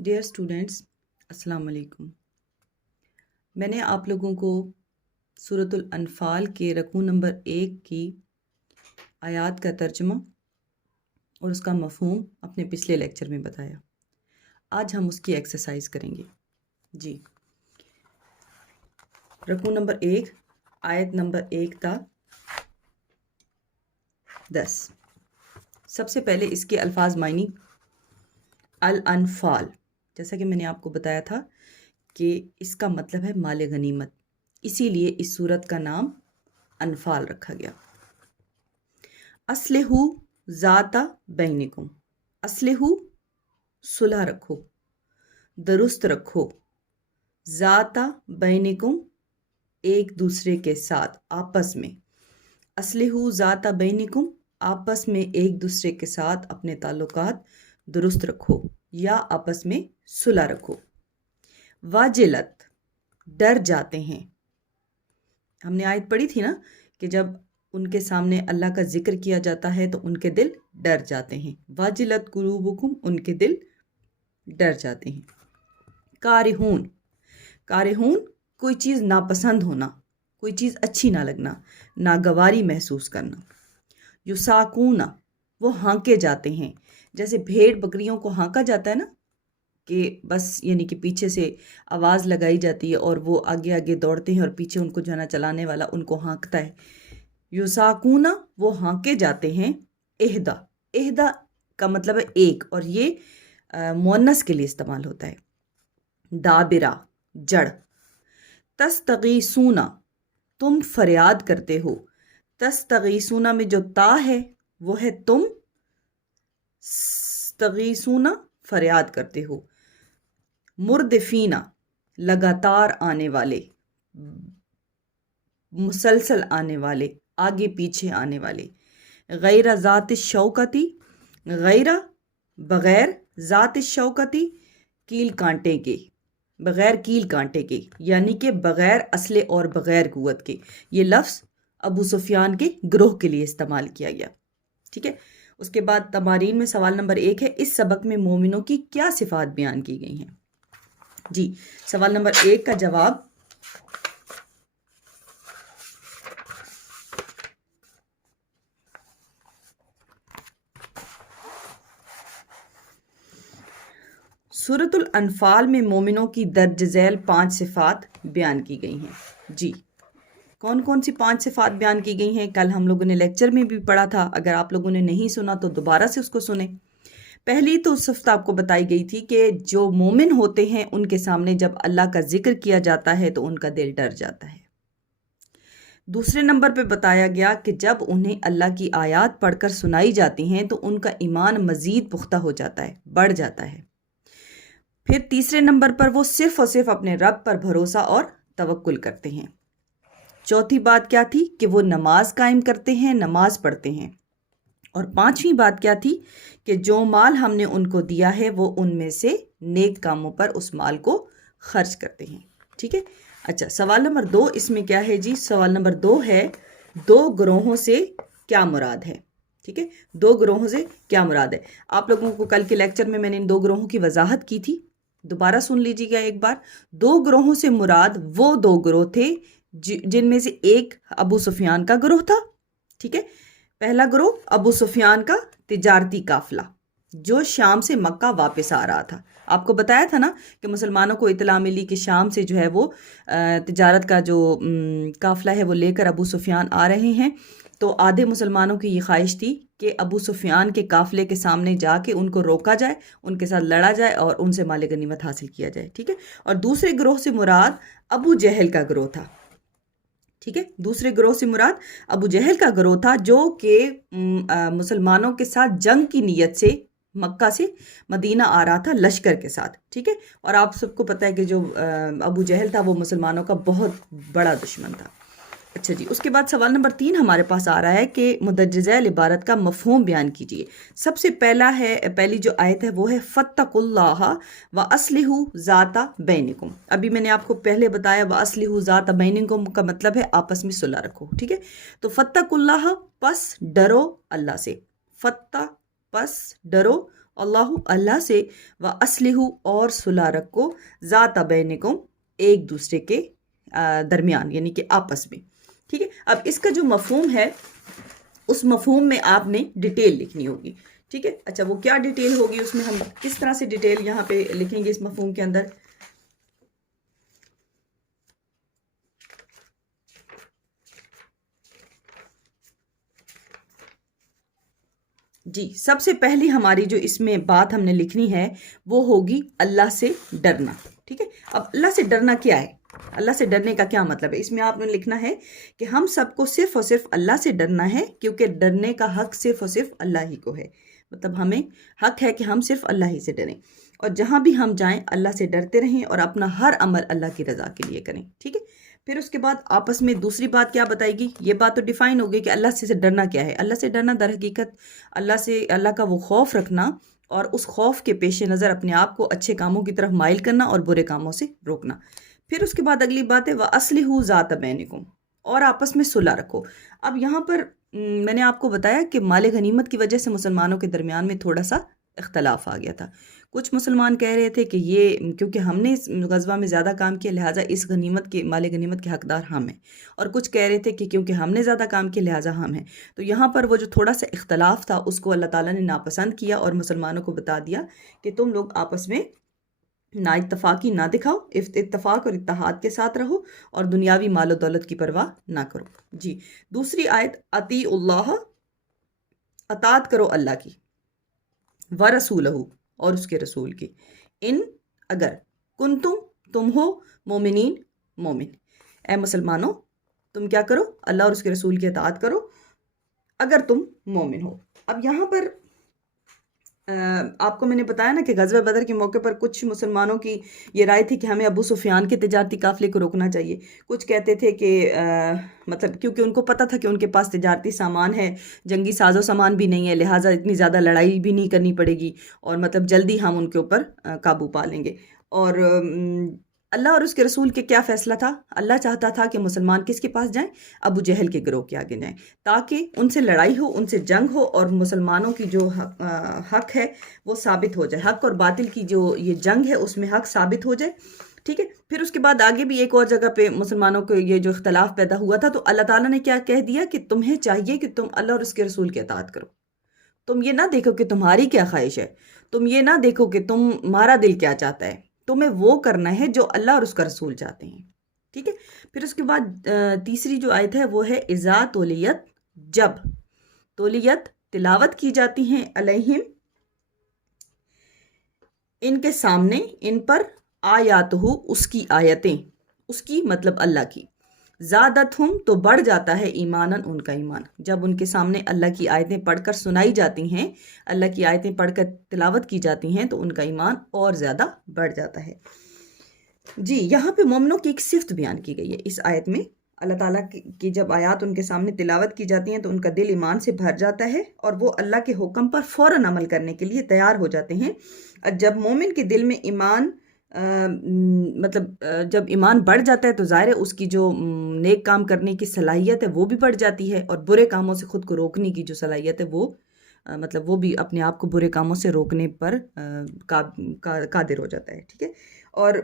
Dear students, السلام علیکم۔ میں نے آپ لوگوں کو سورۃ الانفال کے رکوع نمبر 1 کی آیات کا ترجمہ اور اس کا مفہوم اپنے پچھلے لیکچر میں بتایا۔ آج ہم اس کی ایکسرسائز کریں گے۔ جی، رکوع نمبر 1 آیت نمبر 1 تا 10۔ سب سے پہلے اس کے الفاظ معنی الانفال، جیسا کہ میں نے آپ کو بتایا تھا کہ اس کا مطلب ہے مال غنیمت، اسی لیے اس سورت کا نام انفال رکھا گیا۔ اصلحوا ذات بینکم، اصلحوا صلح رکھو، درست رکھو، ذات بینکم ایک دوسرے کے ساتھ، آپس میں، اصلحوا ذات بینکم آپس میں ایک دوسرے کے ساتھ اپنے تعلقات درست رکھو یا آپس میں صلح رکھو۔ واجلت، ڈر جاتے ہیں۔ ہم نے آیت پڑھی تھی نا کہ جب ان کے سامنے اللہ کا ذکر کیا جاتا ہے تو ان کے دل ڈر جاتے ہیں۔ واجلت قلوبکم، ان کے دل ڈر جاتے ہیں۔ کارہون، کارہون کوئی چیز ناپسند ہونا، کوئی چیز اچھی نہ لگنا، ناگواری محسوس کرنا۔ یساکون، وہ ہانکے جاتے ہیں، جیسے بھیڑ بکریوں کو ہانکا جاتا ہے نا، کہ بس یعنی کہ پیچھے سے آواز لگائی جاتی ہے اور وہ آگے آگے دوڑتے ہیں اور پیچھے ان کو جو ہے نا چلانے والا ان کو ہانکتا ہے۔ یساکون، وہ ہانکے جاتے ہیں۔ اہدا، اہدا کا مطلب ہے ایک، اور یہ مؤنث کے لیے استعمال ہوتا ہے۔ دابرہ، جڑ۔ تستغیثون، تم فریاد کرتے ہو۔ تستغیثون میں جو تا ہے وہ ہے تم، تستغیثون فریاد کرتے ہو۔ مردفین، لگاتار آنے والے، مسلسل آنے والے، آگے پیچھے آنے والے۔ غیر ذات الشوکتی، غیر بغیر، ذات الشوکتی کیل کانٹے کے، بغیر کیل کانٹے کے، یعنی کہ بغیر اسلحے اور بغیر قوت کے۔ یہ لفظ ابو سفیان کے گروہ کے لیے استعمال کیا گیا، ٹھیک ہے۔ اس کے بعد تمارین میں سوال نمبر 1 ہے، اس سبق میں مومنوں کی کیا صفات بیان کی گئی ہیں؟ جی، سوال نمبر 1 کا جواب سورۃ الانفال میں مومنوں کی درج ذیل 5 صفات بیان کی گئی ہیں۔ جی، کون کون سی 5 صفات بیان کی گئی ہیں؟ کل ہم لوگوں نے لیکچر میں بھی پڑھا تھا، اگر آپ لوگوں نے نہیں سنا تو دوبارہ سے اس کو سنیں۔ پہلی تو صفت آپ کو بتائی گئی تھی کہ جو مومن ہوتے ہیں ان کے سامنے جب اللہ کا ذکر کیا جاتا ہے تو ان کا دل ڈر جاتا ہے۔ دوسرے نمبر پہ بتایا گیا کہ جب انہیں اللہ کی آیات پڑھ کر سنائی جاتی ہیں تو ان کا ایمان مزید پختہ ہو جاتا ہے، بڑھ جاتا ہے۔ پھر تیسرے نمبر پر وہ صرف اور صرف اپنے رب پر بھروسہ اور توکل کرتے ہیں۔ چوتھی بات کیا تھی؟ کہ وہ نماز قائم کرتے ہیں، نماز پڑھتے ہیں۔ اور 5ویں بات کیا تھی؟ کہ جو مال ہم نے ان کو دیا ہے وہ ان میں سے نیک کاموں پر اس مال کو خرچ کرتے ہیں، ٹھیک ہے۔ اچھا، سوال نمبر 2 اس میں کیا ہے جی؟ سوال نمبر 2 ہے 2 گروہوں سے کیا مراد ہے، ٹھیک ہے۔ 2 گروہوں سے کیا مراد ہے؟ آپ لوگوں کو کل کے لیکچر میں نے ان 2 گروہوں کی وضاحت کی تھی، دوبارہ سن لیجیے گا ایک بار۔ 2 گروہوں سے مراد وہ 2 گروہ تھے جن میں سے ایک ابو سفیان کا گروہ تھا، ٹھیک ہے۔ پہلا گروہ ابو سفیان کا تجارتی قافلہ جو شام سے مکہ واپس آ رہا تھا۔ آپ کو بتایا تھا نا کہ مسلمانوں کو اطلاع ملی کہ شام سے جو ہے وہ تجارت کا جو قافلہ ہے وہ لے کر ابو سفیان آ رہے ہیں، تو آدھے مسلمانوں کی یہ خواہش تھی کہ ابو سفیان کے قافلے کے سامنے جا کے ان کو روکا جائے، ان کے ساتھ لڑا جائے اور ان سے مال غنیمت حاصل کیا جائے، ٹھیک ہے۔ اور دوسرے گروہ سے مراد ابو جہل کا گروہ تھا، ٹھیک ہے۔ دوسرے گروہ سے مراد ابو جہل کا گروہ تھا جو کہ مسلمانوں کے ساتھ جنگ کی نیت سے مکہ سے مدینہ آ رہا تھا لشکر کے ساتھ، ٹھیک ہے۔ اور آپ سب کو پتہ ہے کہ جو ابو جہل تھا وہ مسلمانوں کا بہت بڑا دشمن تھا۔ اچھا جی، اس کے بعد سوال نمبر 3 ہمارے پاس آ رہا ہے کہ مندرجہ ذیل عبارت کا مفہوم بیان کیجیے۔ سب سے پہلی جو آیت ہے وہ ہے فاتقوا اللہ واصلحوا ذات بینکم۔ ابھی میں نے آپ کو پہلے بتایا واصلحوا ذات بینکم کا مطلب ہے آپس میں صلح رکھو، ٹھیک ہے۔ تو فاتقوا اللہ، پس ڈرو اللہ سے، پس ڈرو اللہ اللہ سے، و اسلحو اور صلح رکھو، ذات بینکم ایک دوسرے کے درمیان، یعنی کہ آپس میں. ٹھیک ہے. اب اس کا جو مفہوم ہے اس مفہوم میں آپ نے ڈیٹیل لکھنی ہوگی. ٹھیک ہے. اچھا وہ کیا ڈیٹیل ہوگی، اس میں ہم کس طرح سے ڈیٹیل یہاں پہ لکھیں گے اس مفہوم کے اندر؟ جی سب سے پہلی ہماری جو اس میں بات ہم نے لکھنی ہے وہ ہوگی اللہ سے ڈرنا. ٹھیک ہے. اب اللہ سے ڈرنا کیا ہے، اللہ سے ڈرنے کا کیا مطلب ہے؟ اس میں آپ نے لکھنا ہے کہ ہم سب کو صرف اور صرف اللہ سے ڈرنا ہے، کیونکہ ڈرنے کا حق صرف اور صرف اللہ ہی کو ہے. مطلب ہمیں حق ہے کہ ہم صرف اللہ ہی سے ڈریں، اور جہاں بھی ہم جائیں اللہ سے ڈرتے رہیں اور اپنا ہر عمل اللہ کی رضا کے لیے کریں. ٹھیک ہے. پھر اس کے بعد آپس میں دوسری بات کیا بتائے گی؟ یہ بات تو ڈیفائن ہوگی کہ اللہ سے ڈرنا کیا ہے. اللہ سے ڈرنا در حقیقت اللہ کا وہ خوف رکھنا اور اس خوف کے پیش نظر اپنے آپ کو اچھے کاموں کی طرف مائل کرنا اور برے کاموں سے روکنا. پھر اس کے بعد اگلی بات ہے وَأَصْلِحُوا ذَاتَ بَيْنِكُمْ، اور آپس میں صلح رکھو. اب یہاں پر میں نے آپ کو بتایا کہ مال غنیمت کی وجہ سے مسلمانوں کے درمیان میں تھوڑا سا اختلاف آ گیا تھا. کچھ مسلمان کہہ رہے تھے کہ یہ کیونکہ ہم نے اس غزوہ میں زیادہ کام کیا لہٰذا اس مال غنیمت کے حقدار ہم ہیں، اور کچھ کہہ رہے تھے کہ کیونکہ ہم نے زیادہ کام کیا لہٰذا ہم ہیں. تو یہاں پر وہ جو تھوڑا سا اختلاف تھا اس کو اللہ تعالیٰ نے ناپسند کیا اور مسلمانوں کو بتا دیا کہ تم لوگ آپس میں نا اتفاقی نہ دکھاؤ، اتفاق اور اتحاد کے ساتھ رہو اور دنیاوی مال و دولت کی پرواہ نہ کرو. جی دوسری آیت اطیعوا اللہ، اطاعت کرو اللہ کی، ورسولہ اور اس کے رسول کی، ان اگر تم ہو مومنین مومن، اے مسلمانوں تم کیا کرو؟ اللہ اور اس کے رسول کی اطاعت کرو اگر تم مومن ہو. اب یہاں پر آپ کو میں نے بتایا نا کہ غزوہ بدر کے موقع پر کچھ مسلمانوں کی یہ رائے تھی کہ ہمیں ابو سفیان کے تجارتی قافلے کو روکنا چاہیے. کچھ کہتے تھے کہ مطلب کیونکہ ان کو پتہ تھا کہ ان کے پاس تجارتی سامان ہے، جنگی ساز و سامان بھی نہیں ہے، لہٰذا اتنی زیادہ لڑائی بھی نہیں کرنی پڑے گی اور مطلب جلدی ہم ان کے اوپر قابو پا لیں گے. اور اللہ اور اس کے رسول کے کیا فیصلہ تھا؟ اللہ چاہتا تھا کہ مسلمان کس کے پاس جائیں؟ ابو جہل کے گروہ کے آگے جائیں، تاکہ ان سے لڑائی ہو، ان سے جنگ ہو اور مسلمانوں کی جو حق ہے وہ ثابت ہو جائے، حق اور باطل کی جو یہ جنگ ہے اس میں حق ثابت ہو جائے. ٹھیک ہے. پھر اس کے بعد آگے بھی ایک اور جگہ پہ مسلمانوں کو یہ جو اختلاف پیدا ہوا تھا تو اللہ تعالیٰ نے کیا کہہ دیا کہ تمہیں چاہیے کہ تم اللہ اور اس کے رسول کی اطاعت کرو. تم یہ نہ دیکھو کہ تمہاری کیا خواہش ہے، تم یہ نہ دیکھو کہ تمہارا دل کیا چاہتا ہے، تمہیں وہ کرنا ہے جو اللہ اور اس کا رسول چاہتے ہیں. ٹھیک ہے. پھر اس کے بعد تیسری جو آیت ہے وہ ہے اذا تولیت، جب تولیت تلاوت کی جاتی ہیں علیہم ان کے سامنے، ان پر آیات ہو اس کی آیتیں، اس کی مطلب اللہ کی، زادتہم تو بڑھ جاتا ہے ایماناً ان کا ایمان. جب ان کے سامنے اللہ کی آیتیں پڑھ کر سنائی جاتی ہیں، اللہ کی آیتیں پڑھ کر تلاوت کی جاتی ہیں تو ان کا ایمان اور زیادہ بڑھ جاتا ہے. جی یہاں پہ مومنوں کی ایک صفت بیان کی گئی ہے اس آیت میں. اللہ تعالیٰ کی جب آیات ان کے سامنے تلاوت کی جاتی ہیں تو ان کا دل ایمان سے بھر جاتا ہے اور وہ اللہ کے حکم پر فوراً عمل کرنے کے لیے تیار ہو جاتے ہیں. جب مومن کے دل میں ایمان جب ایمان بڑھ جاتا ہے تو ظاہر ہے اس کی جو نیک کام کرنے کی صلاحیت ہے وہ بھی بڑھ جاتی ہے، اور برے کاموں سے خود کو روکنے کی جو صلاحیت ہے وہ بھی اپنے آپ کو برے کاموں سے روکنے پر قادر ہو جاتا ہے. ٹھیک ہے. اور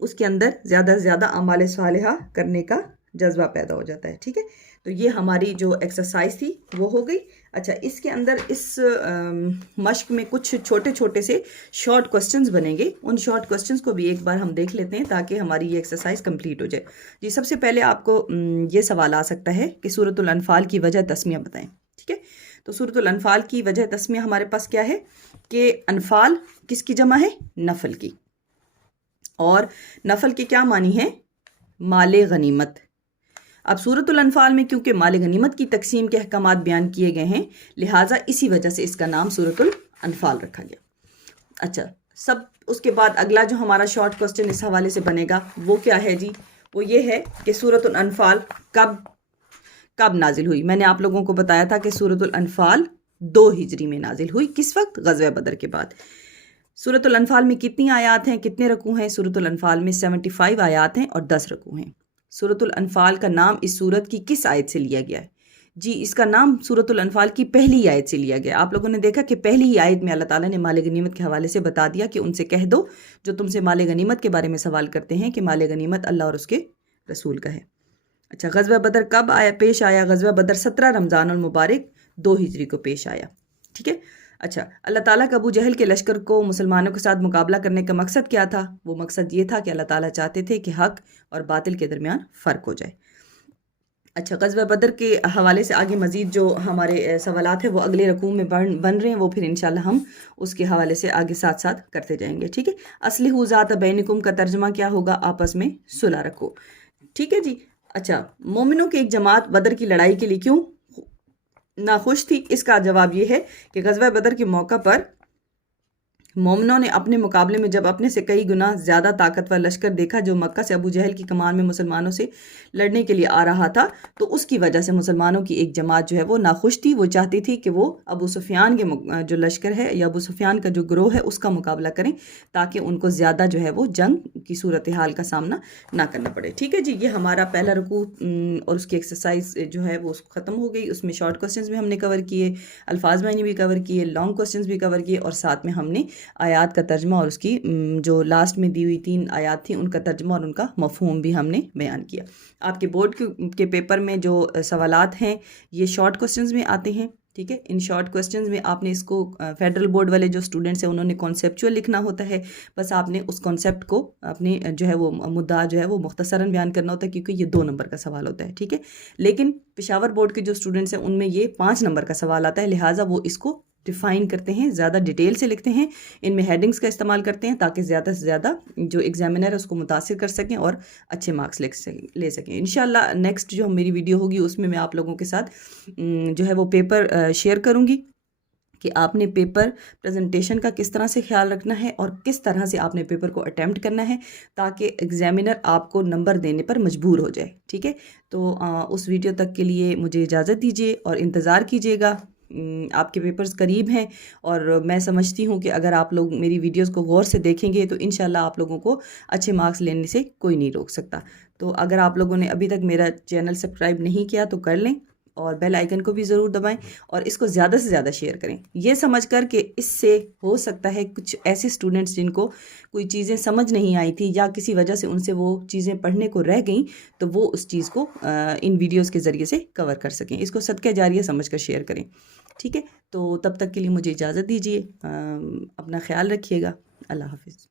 اس کے اندر زیادہ سے زیادہ اعمال صالحہ کرنے کا جذبہ پیدا ہو جاتا ہے. ٹھیک ہے. تو یہ ہماری جو ایکسرسائز تھی وہ ہو گئی. اچھا اس کے اندر اس مشق میں کچھ چھوٹے چھوٹے سے شارٹ کوسچنز بنیں گے، ان شارٹ کوسچنز کو بھی ایک بار ہم دیکھ لیتے ہیں تاکہ ہماری یہ ایکسرسائز کمپلیٹ ہو جائے. جی سب سے پہلے آپ کو یہ سوال آ سکتا ہے کہ سورۃ الانفال کی وجہ تسمیہ بتائیں. ٹھیک ہے. تو سورۃ الانفال کی وجہ تسمیہ ہمارے پاس کیا ہے کہ انفال کس کی جمع ہے؟ نفل کی. اور نفل کے کیا معنی ہے؟ مال غنیمت. اب سورۃ الانفال میں کیونکہ مال غنیمت کی تقسیم کے احکامات بیان کیے گئے ہیں لہٰذا اسی وجہ سے اس کا نام سورۃ الانفال رکھا گیا. اچھا اس کے بعد اگلا جو ہمارا شارٹ کوسچن اس حوالے سے بنے گا وہ کیا ہے جی؟ وہ یہ ہے کہ سورۃ الانفال کب نازل ہوئی؟ میں نے آپ لوگوں کو بتایا تھا کہ سورۃ الانفال 2 ہجری میں نازل ہوئی. کس وقت؟ غزوہ بدر کے بعد. سورۃ الانفال میں کتنی آیات ہیں، کتنے رکوع ہیں؟ سورۃ الانفال میں 75 آیات ہیں اور 10 رکوع ہیں. سورۃ الانفال کا نام اس سورت کی کس آیت سے لیا گیا ہے؟ جی اس کا نام سورۃ الانفال کی پہلی آیت سے لیا گیا. آپ لوگوں نے دیکھا کہ پہلی ہی آیت میں اللہ تعالیٰ نے مال غنیمت کے حوالے سے بتا دیا کہ ان سے کہہ دو جو تم سے مال غنیمت کے بارے میں سوال کرتے ہیں کہ مال غنیمت اللہ اور اس کے رسول کا ہے. اچھا غزوہ بدر کب پیش آیا؟ غزوہ بدر 17 رمضان المبارک 2 ہجری کو پیش آیا. ٹھیک ہے. اچھا اللہ تعالیٰ کا ابو جہل کے لشکر کو مسلمانوں کے ساتھ مقابلہ کرنے کا مقصد کیا تھا؟ وہ مقصد یہ تھا کہ اللہ تعالیٰ چاہتے تھے کہ حق اور باطل کے درمیان فرق ہو جائے. اچھا غزوہ بدر کے حوالے سے آگے مزید جو ہمارے سوالات ہیں وہ اگلے رکوع میں بن رہے ہیں، وہ پھر انشاءاللہ ہم اس کے حوالے سے آگے ساتھ ساتھ کرتے جائیں گے. ٹھیک ہے. اصلح ذات بینکم کا ترجمہ کیا ہوگا؟ آپس میں صلح رکھو. ٹھیک ہے جی. اچھا مومنوں کی ایک جماعت بدر کی لڑائی کے لیے کیوں ناخوش تھی؟ اس کا جواب یہ ہے کہ غزوہ بدر کے موقع پر مومنوں نے اپنے مقابلے میں جب اپنے سے کئی گنا زیادہ طاقتور لشکر دیکھا جو مکہ سے ابو جہل کی کمان میں مسلمانوں سے لڑنے کے لیے آ رہا تھا، تو اس کی وجہ سے مسلمانوں کی ایک جماعت جو ہے وہ ناخوش تھی. وہ چاہتی تھی کہ وہ ابو سفیان کے جو لشکر ہے یا ابو سفیان کا جو گروہ ہے اس کا مقابلہ کریں تاکہ ان کو زیادہ جو ہے وہ جنگ کی صورتحال کا سامنا نہ کرنا پڑے. ٹھیک ہے جی. یہ ہمارا پہلا رکوع اور اس کی ایکسرسائز جو ہے وہ ختم ہو گئی. اس میں شارٹ کوسچنز بھی ہم نے کور کیے، الفاظ معنی بھی کور کیے، لانگ کوسچنز بھی کور کیے، اور ساتھ میں ہم نے آیات کا ترجمہ اور اس کی جو لاسٹ میں دی ہوئی 3 آیات تھیں ان کا ترجمہ اور ان کا مفہوم بھی ہم نے بیان کیا. آپ کے بورڈ کے پیپر میں جو سوالات ہیں یہ شارٹ کوسچنز میں آتے ہیں. ٹھیک ہے. ان شارٹ کوسچنز میں آپ نے اس کو فیڈرل بورڈ والے جو اسٹوڈنٹس ہیں انہوں نے کانسیپچول لکھنا ہوتا ہے. بس آپ نے اس کانسیپٹ کو اپنے جو ہے وہ مدعا جو ہے وہ مختصراً بیان کرنا ہوتا ہے کیونکہ یہ 2 نمبر کا سوال ہوتا ہے. ٹھیک ہے. لیکن پشاور بورڈ کے جو اسٹوڈنٹس ہیں ان میں یہ 5 نمبر کا سوال آتا ہے، لہٰذا وہ اس کو ڈیفائن کرتے ہیں، زیادہ ڈیٹیل سے لکھتے ہیں، ان میں ہیڈنگز کا استعمال کرتے ہیں تاکہ زیادہ سے زیادہ جو ایگزامینر ہے اس کو متاثر کر سکیں اور اچھے مارکس لے سکیں. انشاءاللہ نیکسٹ جو میری ویڈیو ہوگی اس میں آپ لوگوں کے ساتھ جو ہے وہ پیپر شیئر کروں گی کہ آپ نے پیپر پریزنٹیشن کا کس طرح سے خیال رکھنا ہے اور کس طرح سے آپ نے پیپر کو اٹیمپٹ کرنا ہے تاکہ ایگزامینر آپ کو نمبر دینے پر مجبور ہو جائے. ٹھیک ہے. تو اس ویڈیو تک کے لیے مجھے اجازت دیجیے اور انتظار کیجیے گا. آپ کے پیپرز قریب ہیں اور میں سمجھتی ہوں کہ اگر آپ لوگ میری ویڈیوز کو غور سے دیکھیں گے تو انشاءاللہ آپ لوگوں کو اچھے مارکس لینے سے کوئی نہیں روک سکتا. تو اگر آپ لوگوں نے ابھی تک میرا چینل سبسکرائب نہیں کیا تو کر لیں اور بیل آئیکن کو بھی ضرور دبائیں اور اس کو زیادہ سے زیادہ شیئر کریں، یہ سمجھ کر کہ اس سے ہو سکتا ہے کچھ ایسے اسٹوڈنٹس جن کو کوئی چیزیں سمجھ نہیں آئی تھی یا کسی وجہ سے ان سے وہ چیزیں پڑھنے کو رہ گئیں تو وہ اس چیز کو ان ویڈیوز کے ذریعے سے کور کر سکیں. اس کو صدقہ جاریہ سمجھ کر شیئر کریں. ٹھیک ہے. تو تب تک کے لیے مجھے اجازت دیجیے. اپنا خیال رکھیے گا. اللہ حافظ.